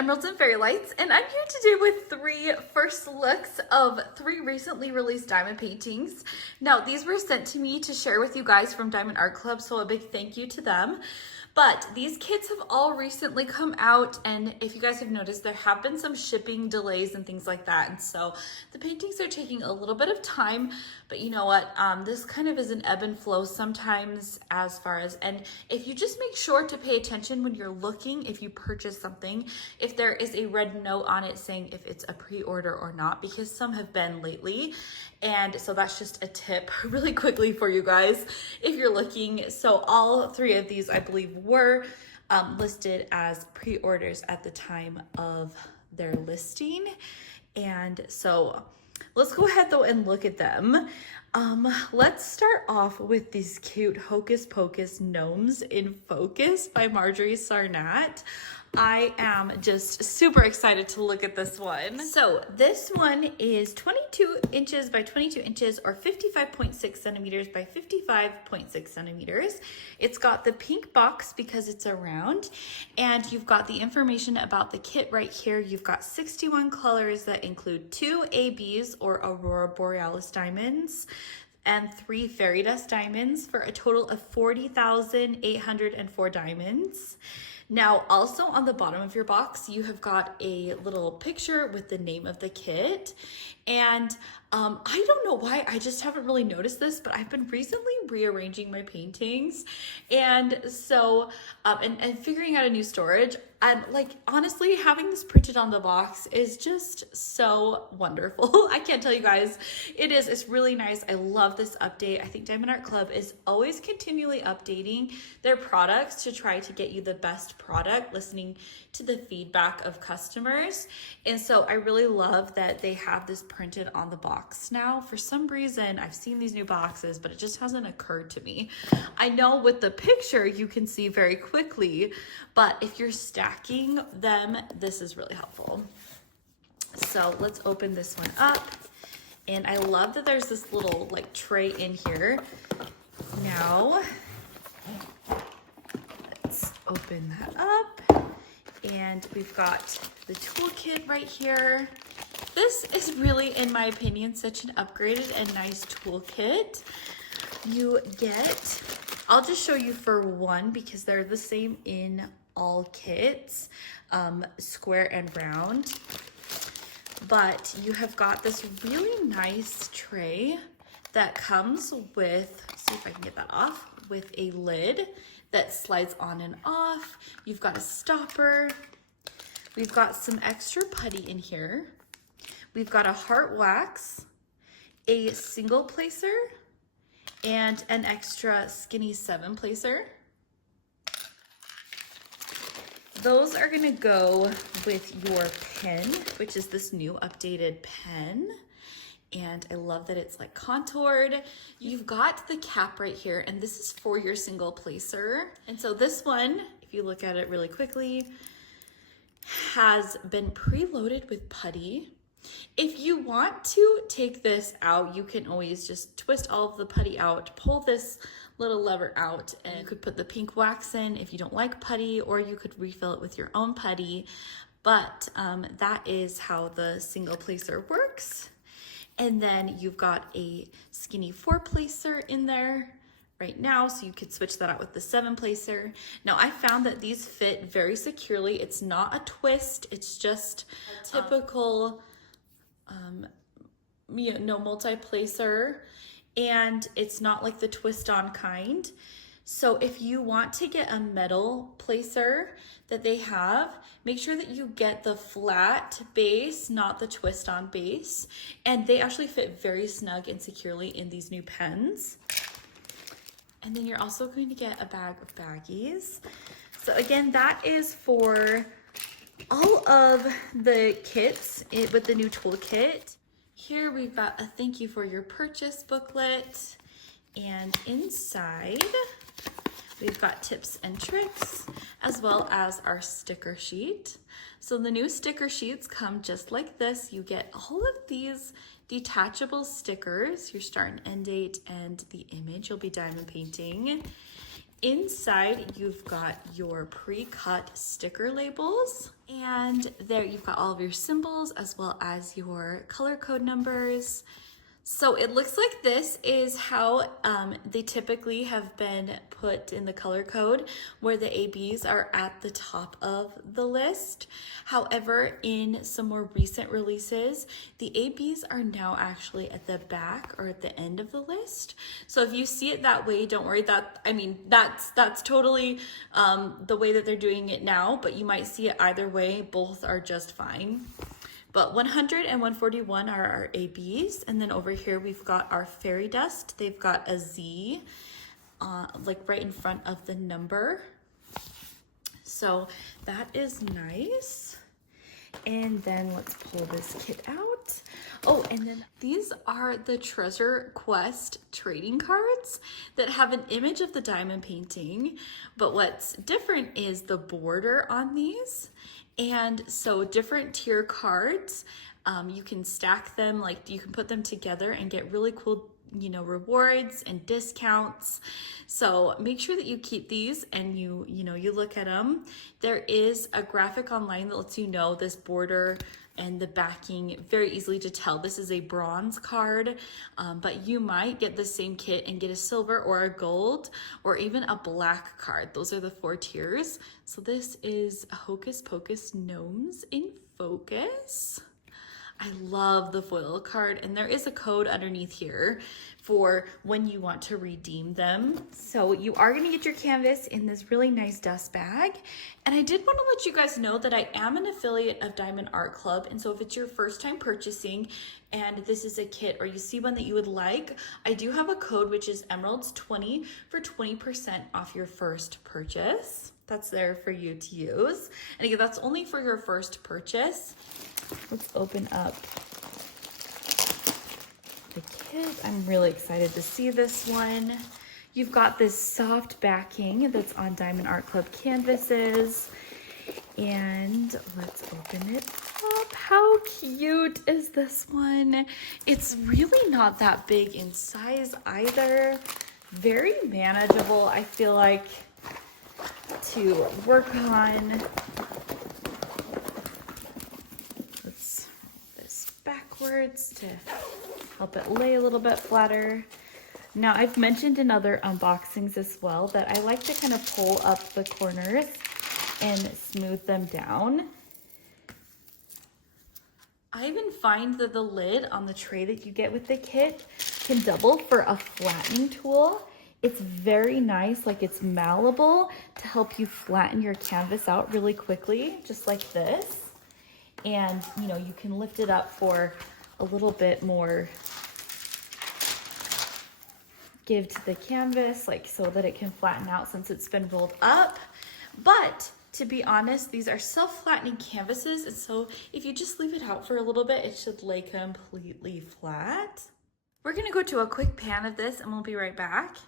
Emeralds and Fairy Lights, and I'm here today with 3 first looks of 3 recently released diamond paintings. Now, these were sent to me to share with you guys from Diamond Art Club, so a big thank you to them. But these kits have all recently come out, and if you guys have noticed, there have been some shipping delays and things like that, and so the paintings are taking a little bit of time. But you know what, this kind of is an ebb and flow sometimes as far as, and if you just make sure to pay attention when you're looking, if you purchase something, if there is a red note on it saying if it's a pre-order or not, because some have been lately. And so that's just a tip really quickly for you guys if you're looking. So all 3 of these, I believe, were listed as pre-orders at the time of their listing. And so let's go ahead though and look at them. Let's start off with these cute Hocus Pocus Gnomes in Focus by Marjorie Sarnat. I am just super excited to look at this one. So this one is 22 inches by 22 inches or 55.6 centimeters by 55.6 centimeters. It's got the pink box because it's a round, and you've got the information about the kit right here. You've got 61 colors that include 2 ABs or Aurora Borealis diamonds and 3 fairy dust diamonds for a total of 40,804 diamonds. Now, also on the bottom of your box, you have got a little picture with the name of the kit. And I don't know why, I just haven't really noticed this, but I've been recently rearranging my paintings. And so, and figuring out a new storage. And like, honestly, having this printed on the box is just so wonderful. I can't tell you guys, it's really nice. I love this update. I think Diamond Art Club is always continually updating their products to try to get you the best product, listening to the feedback of customers. And so I really love that they have this printed on the box now. For some reason, I've seen these new boxes, but it just hasn't occurred to me. I know with the picture, you can see very quickly, but if you're stacking them, this is really helpful. So let's open this one up. And I love that there's this little like tray in here. Now, let's open that up. And we've got the toolkit right here. This is really, in my opinion, such an upgraded and nice toolkit. You get, I'll just show you for one because they're the same in all kits, square and round. But you have got this really nice tray that comes with, see if I can get that off, with a lid that slides on and off. You've got a stopper. We've got some extra putty in here. We've got a heart wax, a single placer, and an extra skinny 7 placer. Those are gonna go with your pen, which is this new updated pen. And I love that it's like contoured. You've got the cap right here, and this is for your single placer. And so this one, if you look at it really quickly, has been preloaded with putty. If you want to take this out, you can always just twist all of the putty out, pull this little lever out, and you could put the pink wax in if you don't like putty, or you could refill it with your own putty. But that is how the single placer works. And then you've got a skinny 4 placer in there right now, so you could switch that out with the 7 placer. Now I found that these fit very securely. It's not a twist, it's just a typical multi-placer, and it's not like the twist-on kind. So if you want to get a metal placer that they have, make sure that you get the flat base, not the twist-on base. And they actually fit very snug and securely in these new pens. And then you're also going to get a bag of baggies. So again, that is for all of the kits with the new toolkit. Here we've got a thank you for your purchase booklet, and inside we've got tips and tricks as well as our sticker sheet. So the new sticker sheets come just like this. You get all of these detachable stickers, your start and end date and the image you'll be diamond painting. Inside, you've got your pre-cut sticker labels, and there you've got all of your symbols as well as your color code numbers. So it looks like this is how they typically have been put in the color code, where the ABs are at the top of the list. However, in some more recent releases, the ABs are now actually at the back or at the end of the list. So if you see it that way, don't worry. That's totally the way that they're doing it now, but you might see it either way. Both are just fine. But 100 and 141 are our ABs. And then over here, we've got our fairy dust. They've got a Z, like right in front of the number. So that is nice. And then let's pull this kit out. Oh, and then these are the Treasure Quest trading cards that have an image of the diamond painting. But what's different is the border on these. And so different tier cards, you can stack them, like you can put them together and get really cool, rewards and discounts. So make sure that you keep these and you look at them. There is a graphic online that lets you know this border and the backing very easily to tell. This is a bronze card, but you might get the same kit and get a silver or a gold or even a black card. Those are the 4 tiers. So this is Hocus Pocus Gnomes in Focus. I love the foil card, and there is a code underneath here for when you want to redeem them. So you are going to get your canvas in this really nice dust bag. And I did want to let you guys know that I am an affiliate of Diamond Art Club. And so if it's your first time purchasing and this is a kit or you see one that you would like, I do have a code, which is Emeralds20 for 20% off your first purchase. That's there for you to use. And again, that's only for your first purchase. Let's open up the kit. I'm really excited to see this one. You've got this soft backing that's on Diamond Art Club canvases. And let's open it up. How cute is this one? It's really not that big in size either. Very manageable, I feel like, to work on. Let's roll this backwards to help it lay a little bit flatter. Now, I've mentioned in other unboxings as well that I like to kind of pull up the corners and smooth them down. I even find that the lid on the tray that you get with the kit can double for a flattening tool. It's very nice, like it's malleable to help you flatten your canvas out really quickly, just like this. And you can lift it up for a little bit more give to the canvas, like so that it can flatten out since it's been rolled up. But to be honest, these are self-flattening canvases, and so if you just leave it out for a little bit, it should lay completely flat. We're gonna go to a quick pan of this and we'll be right back.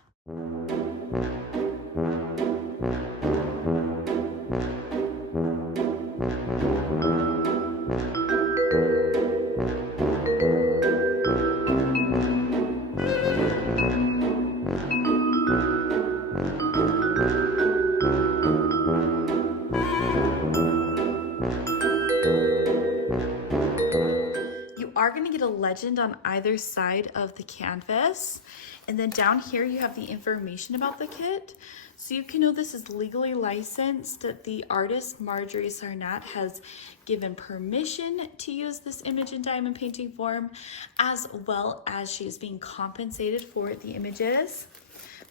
Are going to get a legend on either side of the canvas, and then down here you have the information about the kit, so you can know this is legally licensed, that the artist Marjorie Sarnat has given permission to use this image in diamond painting form, as well as she is being compensated for the images.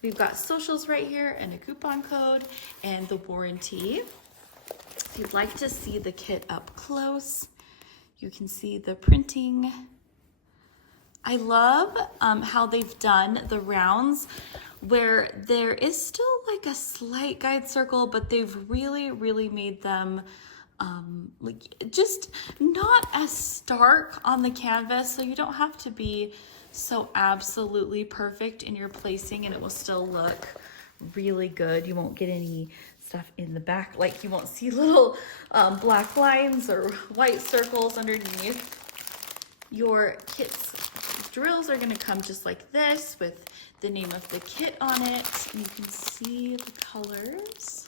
We've got socials right here and a coupon code and the warranty. If you'd like to see the kit up close, you can see the printing. I love how they've done the rounds where there is still like a slight guide circle, but they've really made them like just not as stark on the canvas, so you don't have to be so absolutely perfect in your placing and it will still look really good. You won't get any stuff in the back, like you won't see little black lines or white circles underneath. Your kit's drills are gonna come just like this with the name of the kit on it. And you can see the colors.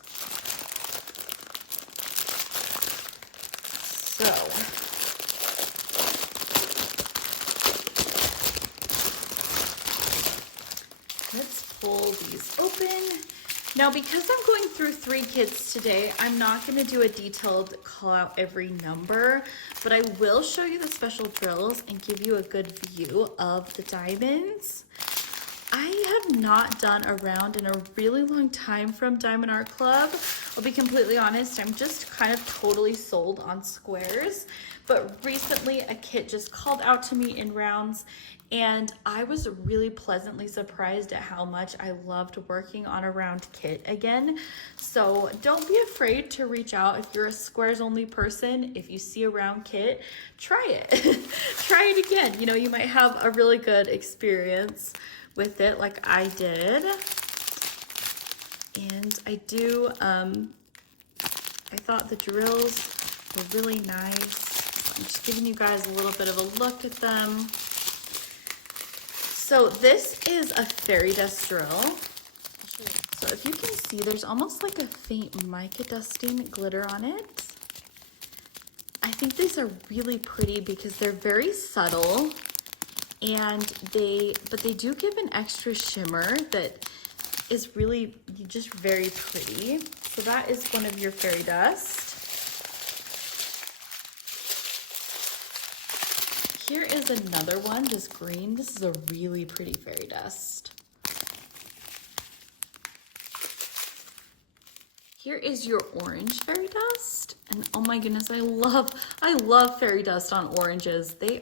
So, let's pull these open. Now, because I'm going through 3 kits today, I'm not going to do a detailed call out every number, but I will show you the special drills and give you a good view of the diamonds. I have not done a round in a really long time from Diamond Art Club. I'll be completely honest, I'm just kind of totally sold on squares, but recently a kit just called out to me in rounds, and I was really pleasantly surprised at how much I loved working on a round kit again. So don't be afraid to reach out if you're a squares only person. If you see a round kit, try it. Try it again. You know, you might have a really good experience with it like I did. And I thought the drills were really nice. I'm just giving you guys a little bit of a look at them. So this is a fairy dust drill. So if you can see, there's almost like a faint mica dusting glitter on it. I think these are really pretty because they're very subtle, and they do give an extra shimmer that is really just very pretty. So that is one of your fairy dust. Here is another one, this green. This is a really pretty fairy dust. Here is your orange fairy dust. And oh my goodness, I love fairy dust on oranges. They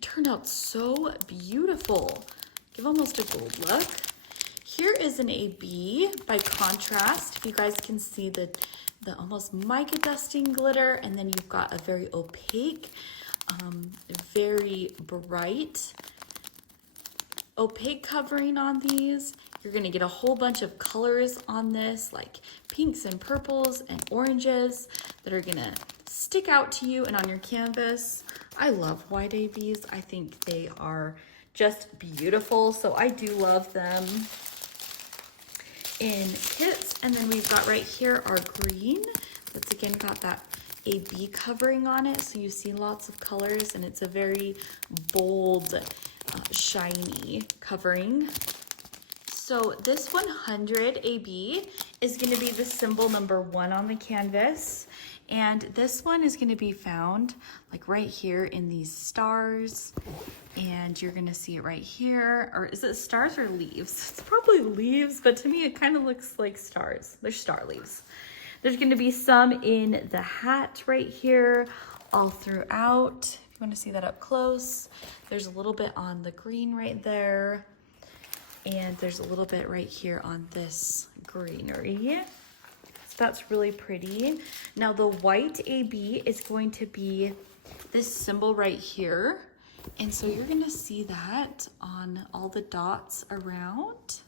turned out so beautiful. Give almost a gold look. Here is an AB by contrast. If you guys can see the almost mica dusting glitter, and then you've got a very opaque, very bright opaque covering on these. You're gonna get a whole bunch of colors on this, like pinks and purples and oranges that are gonna stick out to you and on your canvas. I love white ABs. I think they are just beautiful, so I do love them in kits. And then we've got right here our green. That's again got that AB covering on it, so you see lots of colors, and it's a very bold, shiny covering. So this 100 AB is going to be the symbol number 1 on the canvas, and this one is going to be found like right here in these stars, and you're going to see it right here. Or is it stars or leaves? It's probably leaves, but to me it kind of looks like stars. They're star leaves. There's going to be some in the hat right here, all throughout. If you want to see that up close, there's a little bit on the green right there. And there's a little bit right here on this greenery. So that's really pretty. Now the white AB is going to be this symbol right here. And so you're going to see that on all the dots around.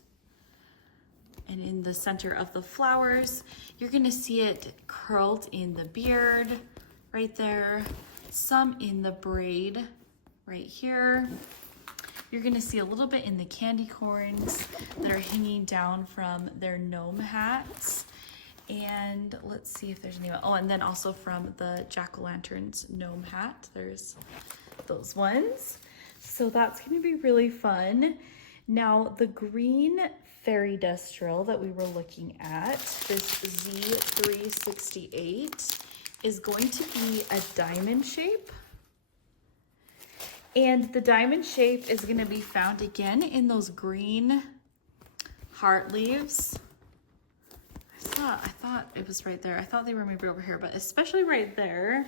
And in the center of the flowers, you're gonna see it curled in the beard right there, some in the braid right here. You're gonna see a little bit in the candy corns that are hanging down from their gnome hats. And let's see if there's any, oh, and then also from the jack-o'-lantern's gnome hat, there's those ones. So that's gonna be really fun. Now the green fairy dust drill that we were looking at, this Z368, is going to be a diamond shape. And the diamond shape is going to be found again in those green heart leaves. I thought it was right there. I thought they were maybe over here, but especially right there,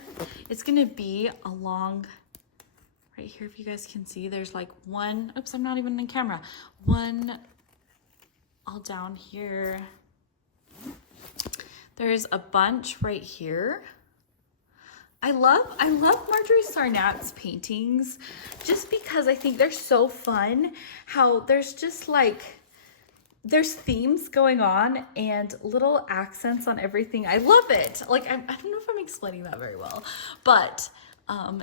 it's going to be along right here. If you guys can see, there's like one, oops, I'm not even in camera. One all down here. There's a bunch right here. I love Marjorie Sarnat's paintings just because I think they're so fun. How there's just like, there's themes going on and little accents on everything. I love it. Like, I don't know if I'm explaining that very well, but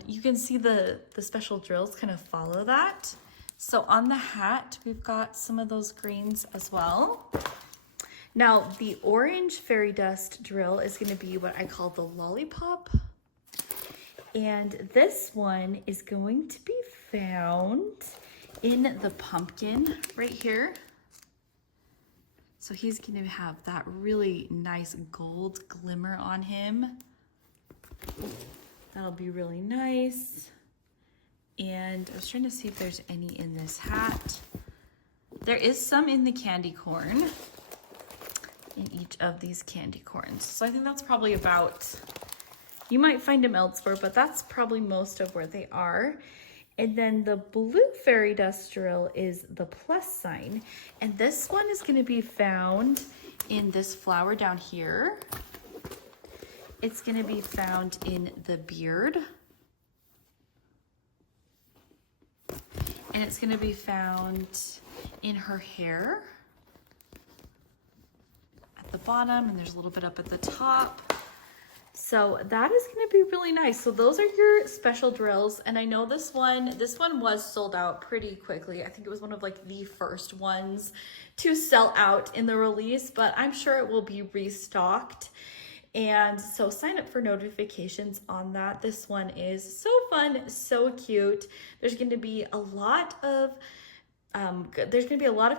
you can see the special drills kind of follow that. So on the hat, we've got some of those greens as well. Now, the orange fairy dust drill is going to be what I call the lollipop. And this one is going to be found in the pumpkin right here. So he's going to have that really nice gold glimmer on him. That'll be really nice. And I was trying to see if there's any in this hat. There is some in the candy corn, in each of these candy corns. So I think that's probably about, you might find them elsewhere, but that's probably most of where they are. And then the blue fairy dust drill is the plus sign. And this one is going to be found in this flower down here. It's going to be found in the beard. And it's going to be found in her hair at the bottom, and there's a little bit up at the top. So that is going to be really nice. So those are your special drills. And I know this one was sold out pretty quickly. I think it was one of like the first ones to sell out in the release, but I'm sure it will be restocked. And so sign up for notifications on that. This one is so fun, so cute. There's going to be a lot of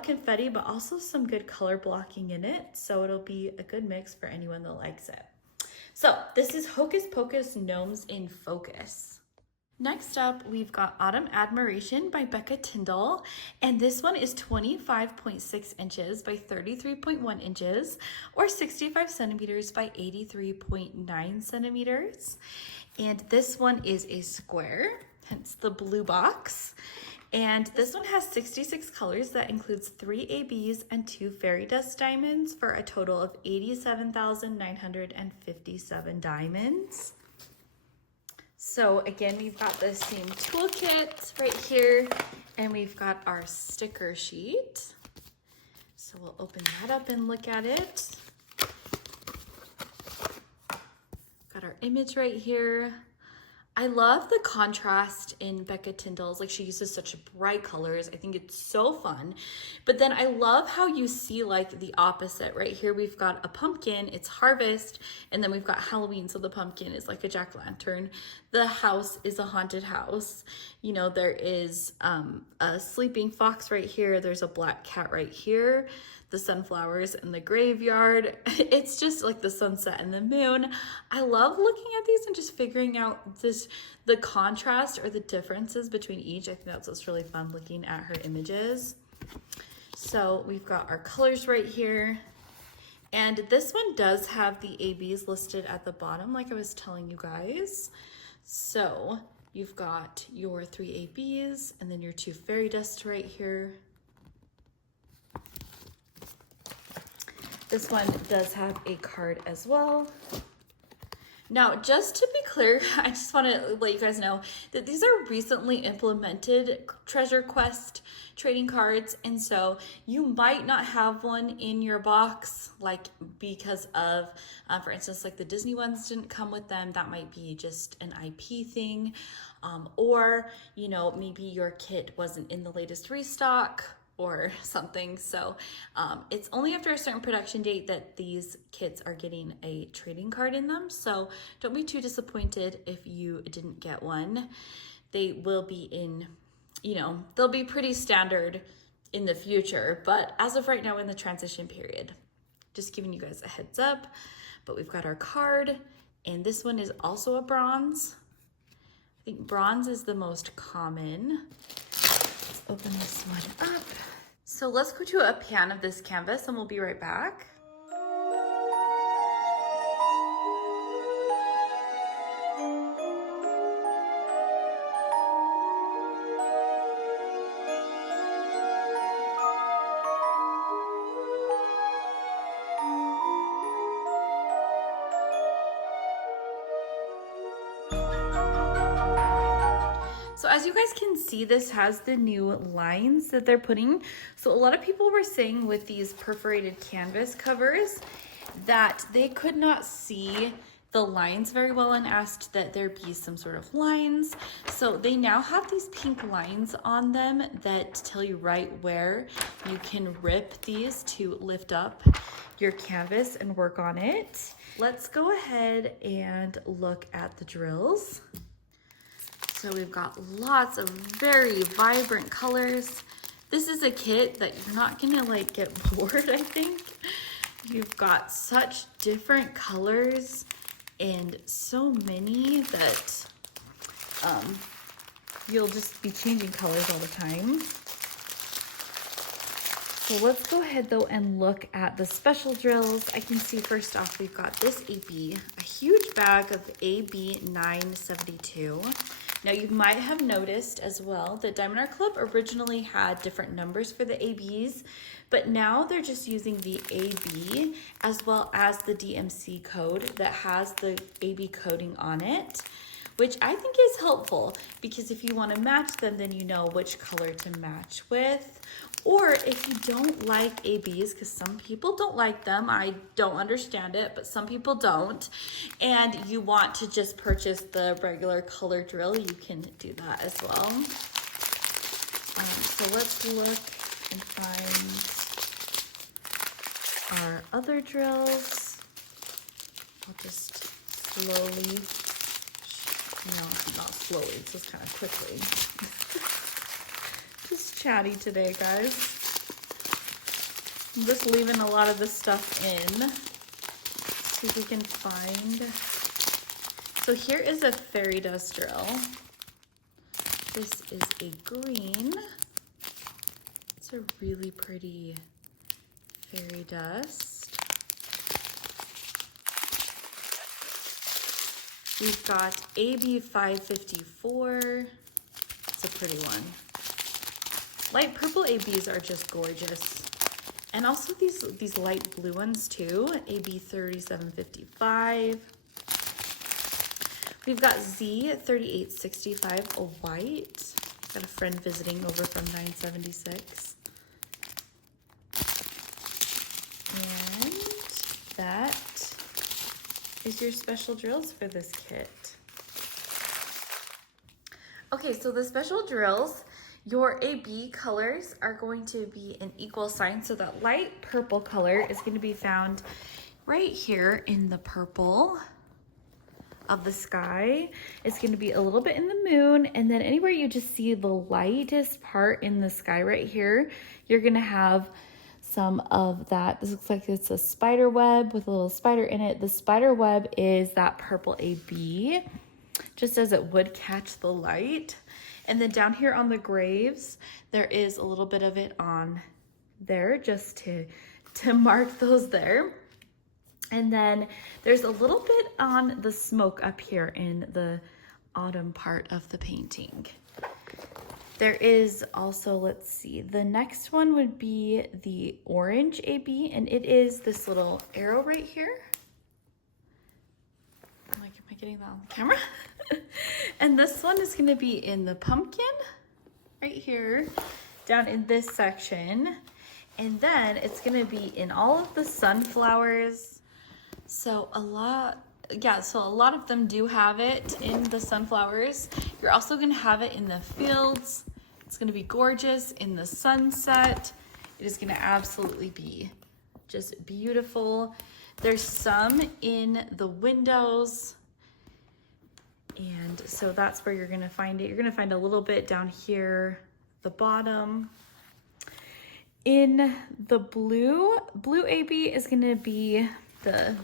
confetti, but also some good color blocking in it. So it'll be a good mix for anyone that likes it. So this is Hocus Pocus Gnomes in Focus. Next up, we've got Autumn Admiration by Becca Tyndall, and this one is 25.6 inches by 33.1 inches, or 65 centimeters by 83.9 centimeters. And this one is a square, hence the blue box. And this one has 66 colors. That includes 3 ABs and 2 fairy dust diamonds for a total of 87,957 diamonds. So again, we've got the same toolkit right here, and we've got our sticker sheet. So we'll open that up and look at it. Got our image right here. I love the contrast in Becca Tyndall's. Like, she uses such bright colors. I think it's so fun. But then I love how you see like the opposite right here. We've got a pumpkin, it's harvest, and then we've got Halloween. So the pumpkin is like a jack-o'-lantern. The house is a haunted house. You know, there is a sleeping fox right here. There's a black cat right here. The sunflowers in the graveyard. It's just like the sunset and the moon. I love looking at these and just figuring out the contrast or the differences between each. I think that's what's really fun, looking at her images. So we've got our colors right here. And this one does have the ABs listed at the bottom, like I was telling you guys. So you've got your 3 ABs and then your 2 fairy dust right here. This one does have a card as well. Now, just to be clear, I just want to let you guys know that these are recently implemented Treasure Quest trading cards, and so you might not have one in your box, like because of, for instance, like the Disney ones didn't come with them. That might be just an IP thing, or, you know, maybe your kit wasn't in the latest restock or something. So it's only after a certain production date that these kits are getting a trading card in them. So don't be too disappointed if you didn't get one. They will be in, you know, they'll be pretty standard in the future, but as of right now in the transition period, just giving you guys a heads up. But we've got our card, and this one is also a bronze. I think bronze is the most common. Let's open this one up. So let's go to a pan of this canvas and we'll be right back. So as you guys can see, this has the new lines that they're putting. So a lot of people were saying with these perforated canvas covers that they could not see the lines very well and asked that there be some sort of lines. So they now have these pink lines on them that tell you right where you can rip these to lift up your canvas and work on it. Let's go ahead and look at the drills. So we've got lots of very vibrant colors. This is a kit that you're not gonna like get bored, I think. You've got such different colors and so many that you'll just be changing colors all the time. So let's go ahead though and look at the special drills. I can see first off, we've got this AB, a huge bag of AB 972. Now you might have noticed as well that Diamond Art Club originally had different numbers for the ABs, but now they're just using the AB as well as the DMC code that has the AB coding on it, which I think is helpful because if you want to match them, then you know which color to match with. Or if you don't like ABs, because some people don't like them, I don't understand it, but some people don't, and you want to just purchase the regular color drill, you can do that as well. So let's look and find our other drills. I'll just slowly, no, not slowly, it's just kind of quickly. Just chatty today, guys. I'm just leaving a lot of this stuff in. See if we can find. So here is a fairy dust drill. This is a green. It's a really pretty fairy dust. We've got AB 554. It's a pretty one. Light purple ABs are just gorgeous. And also these light blue ones too, AB 3755. We've got Z 3865, a white. Got a friend visiting over from 976. And that is your special drills for this kit. Okay, so the special drills, your AB colors are going to be an equal sign. So that light purple color is going to be found right here in the purple of the sky. It's going to be a little bit in the moon, and then anywhere you just see the lightest part in the sky right here, you're going to have some of that. This looks like it's a spider web with a little spider in it. The spider web is that purple AB, just as it would catch the light. And then down here on the graves, there is a little bit of it on there just to mark those there. And then there's a little bit on the smoke up here in the autumn part of the painting. There is also, let's see, the next one would be the orange AB, and it is this little arrow right here. Am I getting that on the camera? And this one is going to be in the pumpkin right here down in this section, and then it's going to be in all of the sunflowers. So a lot of them do have it in the sunflowers. You're also going to have it in the fields. It's going to be gorgeous in the sunset. It is going to absolutely be just beautiful. There's some in the windows. And so that's where you're gonna find it. You're gonna find a little bit down here, the bottom. In the blue AB is gonna be the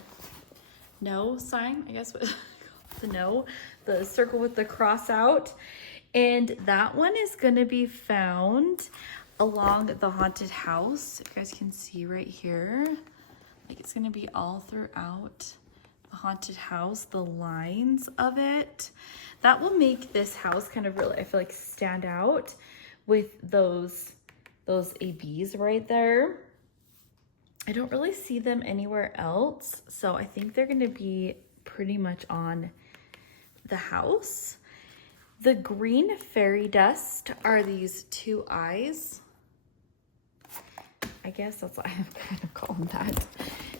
no sign, I guess, the no, the circle with the cross out. And that one is gonna be found along the haunted house. You guys can see right here, like it's gonna be all throughout the haunted house, the lines of it. That will make this house kind of really, I feel like, stand out with those ABs right there. I don't really see them anywhere else, so I think they're gonna be pretty much on the house. The green fairy dust are these two eyes. I guess that's what I'm kind of calling that.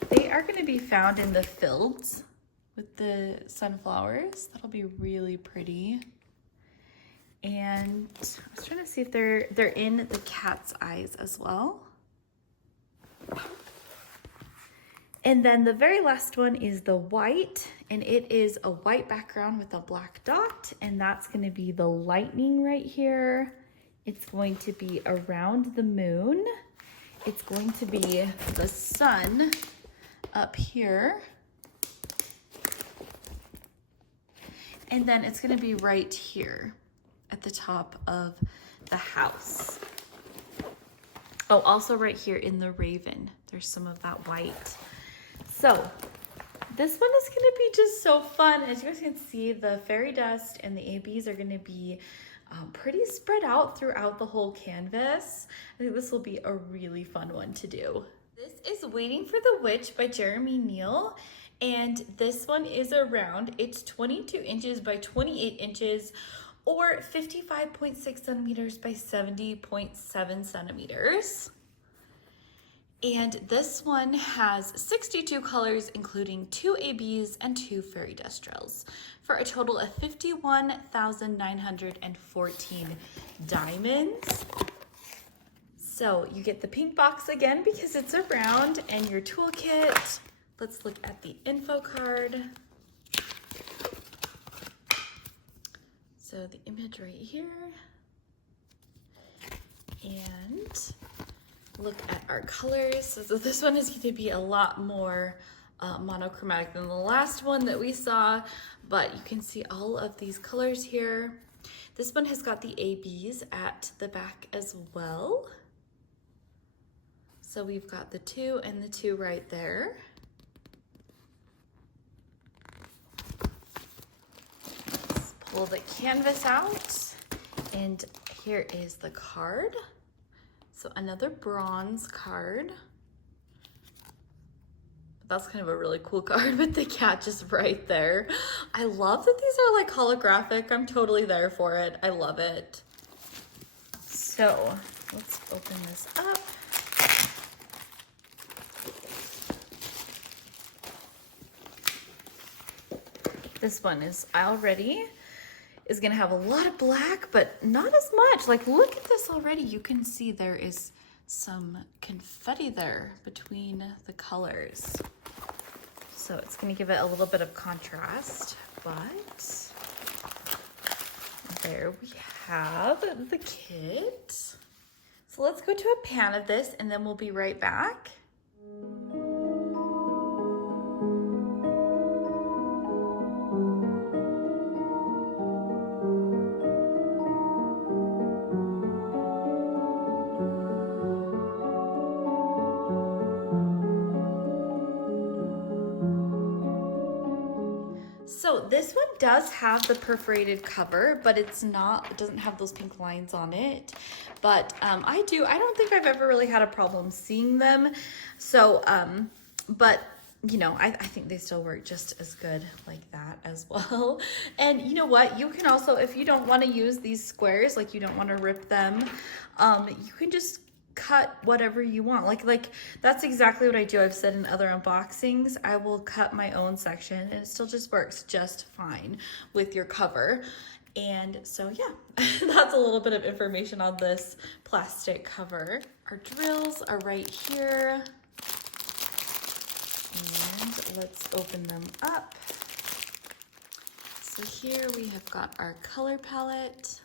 They are going to be found in the fields with the sunflowers. That'll be really pretty. And I was trying to see if they're in the cat's eyes as well. And then the very last one is the white, and it is a white background with a black dot, and that's going to be the lightning right here. It's going to be around the moon. It's going to be the sun up here. And then it's going to be right here at the top of the house. Oh, also right here in the raven, there's some of that white. So this one is going to be just so fun. As you guys can see, the fairy dust and the ABs are going to be pretty spread out throughout the whole canvas. I think this will be a really fun one to do. This is Waiting for the Witch by Jeremy Neal, and this one is a round. It's 22 inches by 28 inches, or 55.6 centimeters by 70.7 centimeters. And this one has 62 colors, including 2 ABs and 2 fairy dust trails, for a total of 51,914 diamonds. So you get the pink box again because it's a round, and your toolkit. Let's look at the info card. So the image right here. And look at our colors. So this one is going to be a lot more monochromatic than the last one that we saw, but you can see all of these colors here. This one has got the ABs at the back as well. So we've got the 2 and the 2 right there. Let's pull the canvas out, and here is the card. So another bronze card. That's kind of a really cool card with the cat just right there. I love that these are like holographic. I'm totally there for it. I love it. So let's open this up. This one is already gonna have a lot of black, but not as much. Like, look at this already. You can see there is some confetti there between the colors. So it's gonna give it a little bit of contrast, but there we have the kit. So let's go to a pan of this, and then we'll be right back. So this one does have the perforated cover, but it doesn't have those pink lines on it. But I don't think I've ever really had a problem seeing them. So, but you know, I think they still work just as good like that as well. And you know what? You can also, if you don't want to use these squares, like you don't want to rip them, you can just cut whatever you want. Like that's exactly what I do. I've said in other unboxings, I will cut my own section, and it still just works just fine with your cover. And so yeah, that's a little bit of information on this plastic cover. Our drills are right here, and let's open them up. So here we have got our color palette.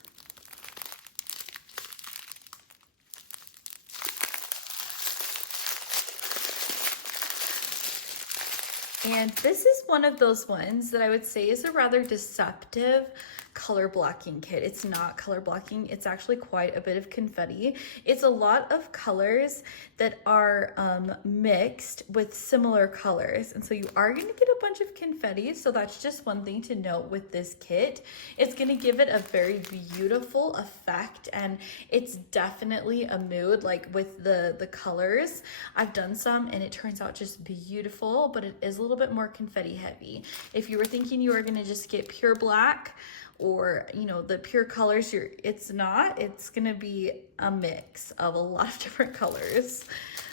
And this is one of those ones that I would say is a rather deceptive color blocking kit. It's not color blocking, it's actually quite a bit of confetti. It's a lot of colors that are mixed with similar colors, and so you are going to get a bunch of confetti. So that's just one thing to note with this kit. It's going to give it a very beautiful effect, and it's definitely a mood. Like with the colors, I've done some and it turns out just beautiful, but it is a little bit more confetti heavy. If you were thinking you were going to just get pure black, or you know, the pure colors, it's not. It's gonna be a mix of a lot of different colors.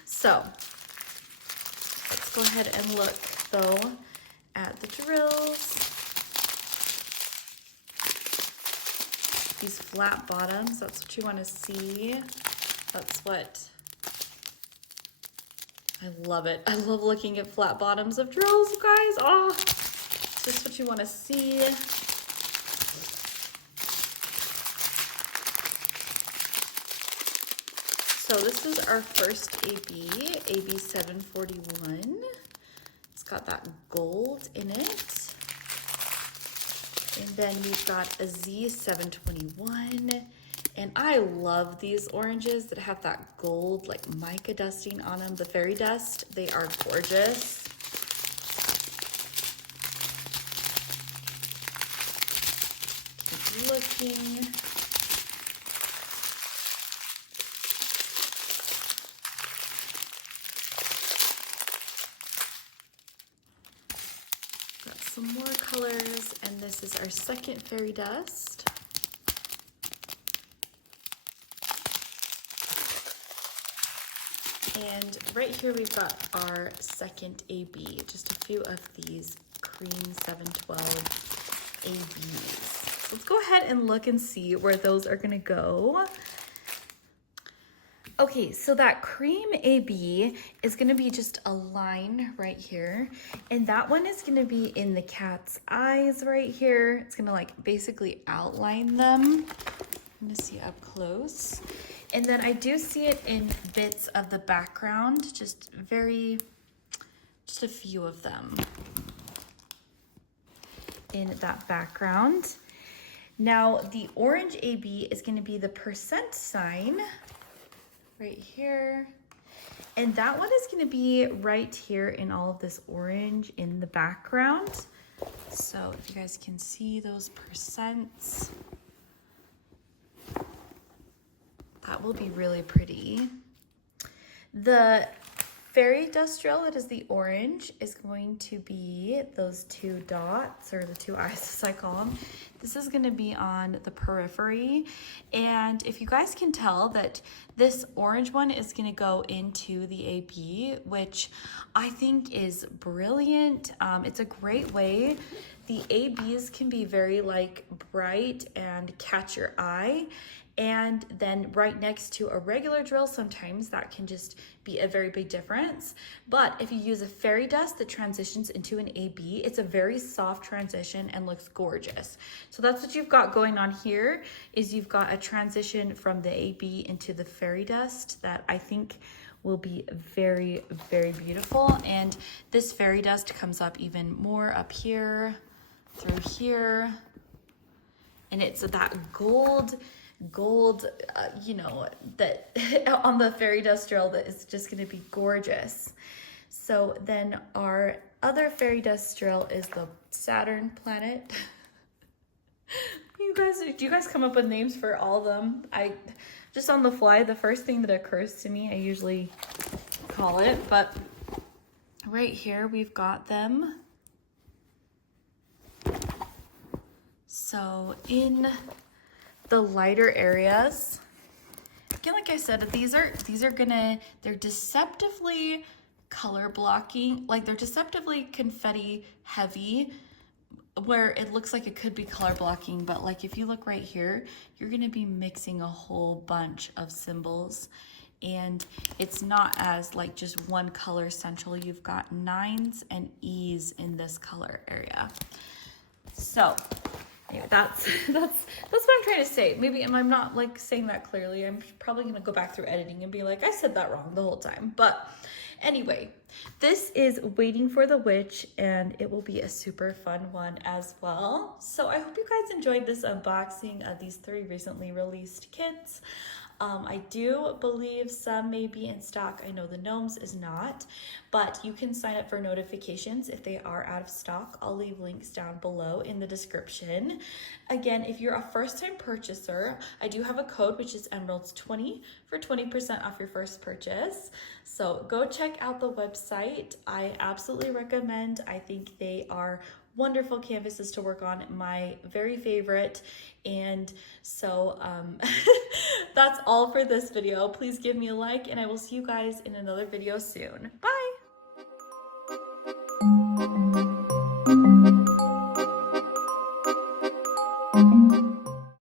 So let's go ahead and look though add the drills. These flat bottoms, that's what you want to see. That's what, I love it. I love looking at flat bottoms of drills, guys. Oh, it's just what you want to see. So this is our first AB, AB 741. It's got that gold in it. And then we've got a Z721. And I love these oranges that have that gold like mica dusting on them, the fairy dust. They are gorgeous. Keep looking. Got some more colors, and this is our second fairy dust. And right here we've got our second AB, just a few of these cream 712 ABs. So let's go ahead and look and see where those are gonna go. Okay, so that cream AB is gonna be just a line right here. And that one is gonna be in the cat's eyes right here. It's gonna like basically outline them. I'm gonna see up close. And then I do see it in bits of the background, just a few of them in that background. Now the orange AB is gonna be the percent sign right here. And that one is gonna be right here in all of this orange in the background. So if you guys can see those percents, that will be really pretty. The fairy dust drill that is the orange is going to be those two dots, or the two eyes as I call them. This is gonna be on the periphery. And if you guys can tell that this orange one is gonna go into the AB, which I think is brilliant. It's a great way. The ABs can be very like bright and catch your eye. And then right next to a regular drill, sometimes that can just be a very big difference. But if you use a fairy dust that transitions into an AB, it's a very soft transition and looks gorgeous. So that's what you've got going on here, is you've got a transition from the AB into the fairy dust that I think will be very, very beautiful. And this fairy dust comes up even more up here, through here. And it's that gold, you know, that on the fairy dust drill that is just going to be gorgeous. So then our other fairy dust drill is the Saturn planet. Do you guys come up with names for all of them? I just on the fly, the first thing that occurs to me, I usually call it, but right here we've got them. So in the lighter areas, again, like I said, they're deceptively color blocking, like they're deceptively confetti heavy, where it looks like it could be color blocking, but like if you look right here, you're gonna be mixing a whole bunch of symbols, and it's not as like just one color central. You've got 9s and E's in this color area. So yeah, that's what I'm trying to say. Maybe I'm not like saying that clearly. I'm probably gonna go back through editing and be like, I said that wrong the whole time. But anyway, this is Waiting for the Witch, and it will be a super fun one as well. So I hope you guys enjoyed this unboxing of these 3 recently released kits. I do believe some may be in stock. I know the Gnomes is not, but you can sign up for notifications if they are out of stock. I'll leave links down below in the description. Again, if you're a first-time purchaser, I do have a code, which is Emeralds20 for 20% off your first purchase. So go check out the website. I absolutely recommend. I think they are wonderful canvases to work on, my very favorite. And so that's all for this video. Please give me a like, and I will see you guys in another video soon. Bye.